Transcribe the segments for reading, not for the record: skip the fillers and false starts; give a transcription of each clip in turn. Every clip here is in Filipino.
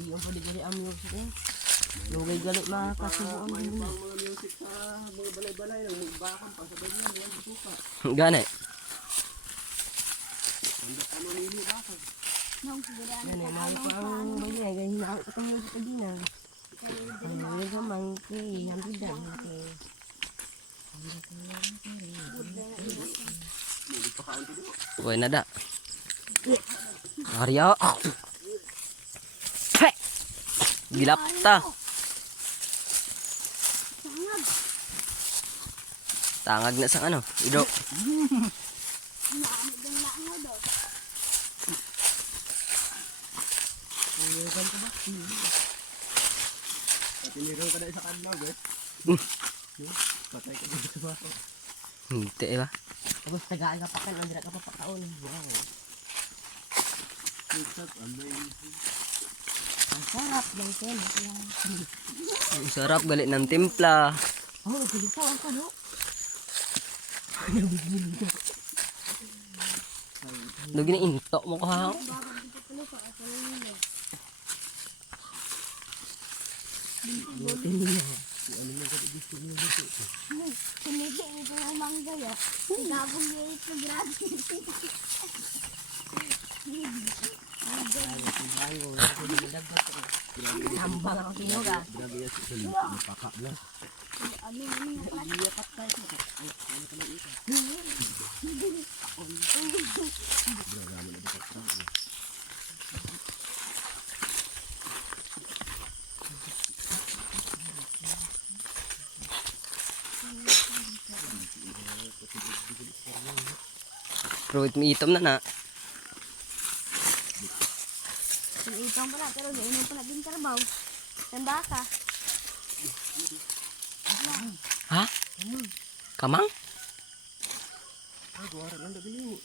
Yung pali-gali ang music eh. Lugay galit mga kasubuan. May mga music sa mga balay-balay. Magbakan pa sa ganyan. Yan suka. Gani. Hindi ka manili bakal. Yan eh, mahal pa ang bagay. Ganyan na ako itong music ka din ah. Ang gamay kay nandidan kay. Uy, nada. Arya. Hey! Gilapta. Tangag na sa ano? Ido. Tiniraw ka na sa kanlaw, guys. Patay ka dito sa baso. Hindi ba? Tapos tagaan ka pa kan, andira ka pa pakaon. Wow. Ang sarap ng templa. Ang sarap galit ng timpla. Oh, nagsilitaw ang kano. Dugi na into mo ko ha. Butin niya. Kumiti ito ang mangga yo. Gabong niya ito gratis. Tambal ako sinog ah. Grabe yan sa napaka lang. Ano yung Iyakat ka ito. Fruit mi itom na na. itong pala pero gano'n pala din karabaw. Tanda ka. Ha? Kamang? Ah, duwara lang na bilhin mo.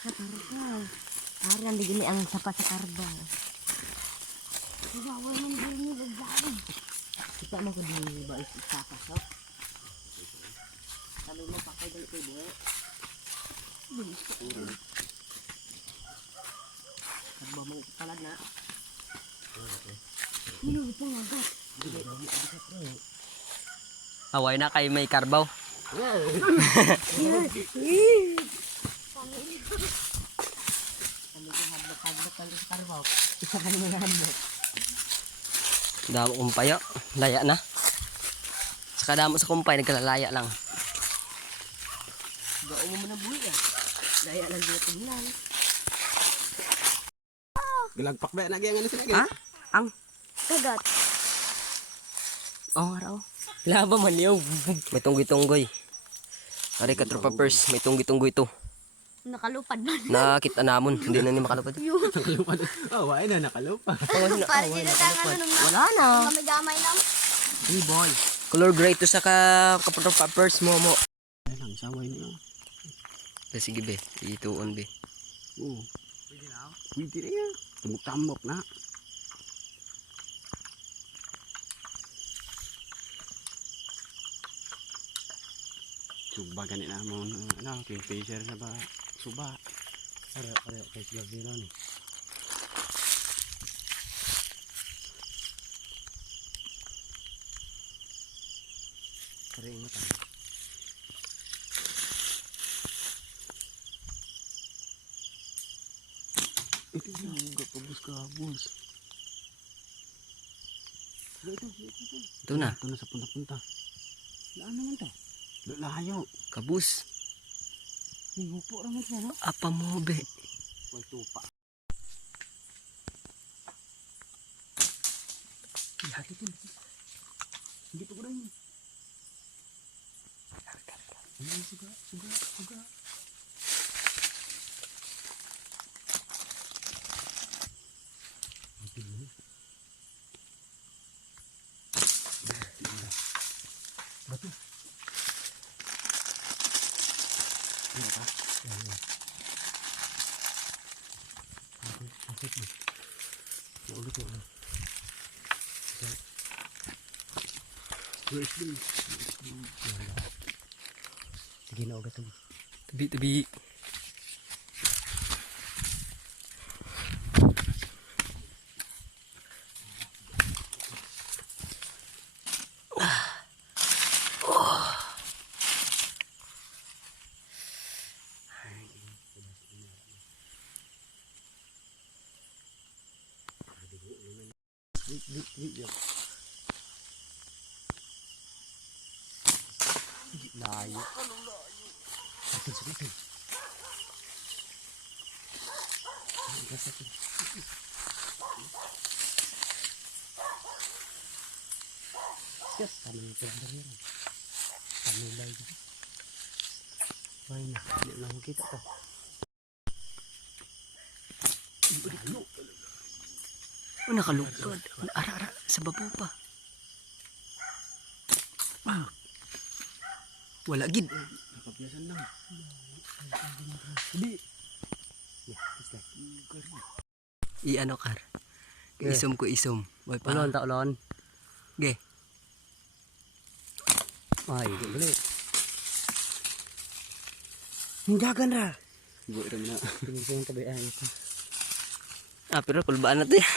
Sa karbaw. Parang bigyan ang sapat sa karbaw. Bawal man din ni bagay. Kita mo ko di ba isapasok. Sabi mo pa kay dali kay buhay. Karbaw mo palad na. Ano ito nga ba? Away na kay may karbaw. Kami ko hadlok-hadlok kami sa karbaw. Isa kami mga hadlok. Damo kumpayo. Laya na. Saka damo sa kumpay nagkalalaya lang. Gao mo na buhay ah. Laya lang dito tingnan. Galagpak ba? Nagyan nga na sila, Ha? guys. Ang Kagat. oh araw. Laba man liyaw. May tunggoy-tunggoy. Ari ka tropa pers, may tunggoy-tunggoy to. Nakalupad man. Nakita namon, hindi na ni makalupad. Nakalupa na. Oh, wala na, nakalupa. Para dito tayo nung Wala na. gamay lang. Hey boy. Color gray to sa tropa pers mo mo. Ay lang, saway niyo. Sige be, ituon be. Oo. Pwede na? Pwede na yan. Tumok-tamok na. Suba ganit na mo. Ano, kingfisher na ba? Suba. Pareho kay siya vino ni. Pareho mo tayo. Ito yung kabus-kabus. Ito na, Ito na sa punta-punta. Laan naman to. Layo. kabus. Hinupo naman siya no. Apa mo be? May tupa. Hati din. Hindi pa ko rin. Suga. Batu. Ini apa? Sakit nih. Ya udah tuh. Sige na ugat tubi. Tabi. Layo. Yes, tama yung pelander yan. Tama yung layo. Ay na, hindi lang makita to. Oh, nakalugod. Ara, sa babo pa. Wala gid. Nakabiyasan lang. Hindi. It's like, I-ano kar. Isom ko isom. Boy pa. ulon ta ulon. Ge. Ay, balik. Hinggagan ra. Ibu rin na. Tingin ko yung tabihan ito. Pero kulbaan na to ya.